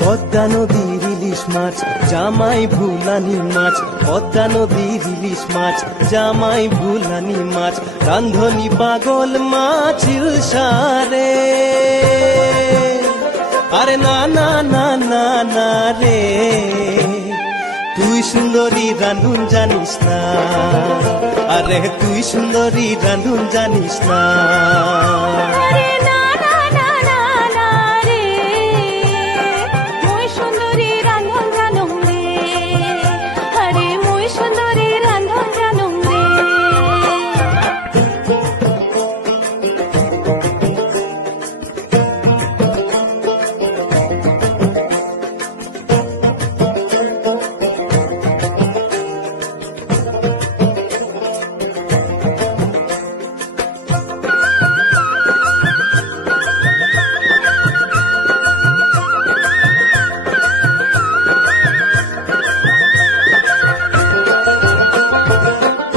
পদ্মা নদীর ইলিশ মাছ জামাই ভুলানি মাছ, পদ্মা নদীর ইলিশ মাছ জামাই ভুলানি মাছ, রান্ধনি পাগল মাছ ইলশারে। আরে না না না না না রে, তুই সুন্দরী রান্ধুন জানিস না, আরে তুই সুন্দরী রান্ধুন জানিস না।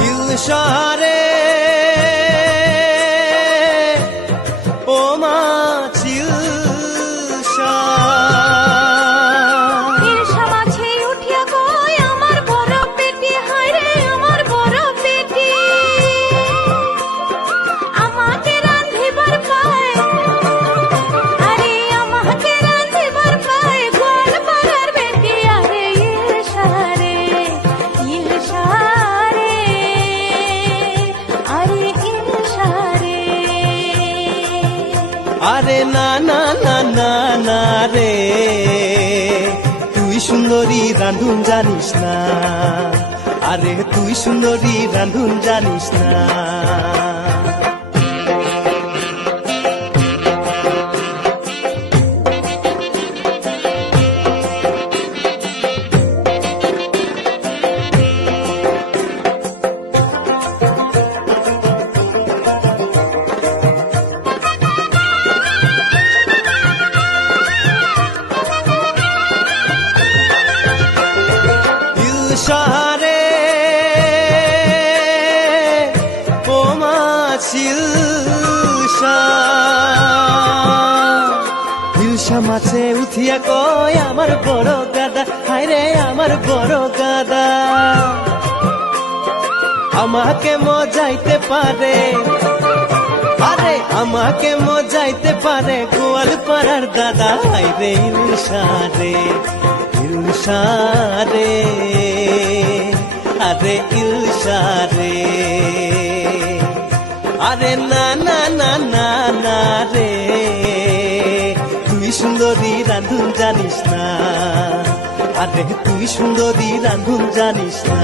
ইলশারে ও মাছ ইলশা, ইলশা মাছে উঠিয়া কই আমার বড় পেটি, হায় রে আমার বড় পেটি, আমাকে রাঁধিবার পায়, আরে আমাকে রাঁধিবার পায় গোয়ালপাড়ার বেটি। আরে ইলশারে ইলশারে, আরে ইলশারে। আরে না না না না না রে, তুই সুন্দরী রান্ধুন জানিস না, আরে তুই সুন্দরী রান্ধুন জানিস না। ইলশারে ও মাছ ইলশা, ইলশা মাছে উঠিয়া কয় আমার বড় গাদা, হায় রে আমার বড় গাদা, আমাকে মজাইতে পারে, আরে আমাকে মজাইতে পারে গোয়ালপাড়ার দাদা। হায় রে ইলশারে ইলশারে, আরে ইলশারে। আরে না না না না না রে, তুই সুন্দরী রান্ধুন জানিস না, আরে তুই সুন্দরী রান্ধুন জানিস না।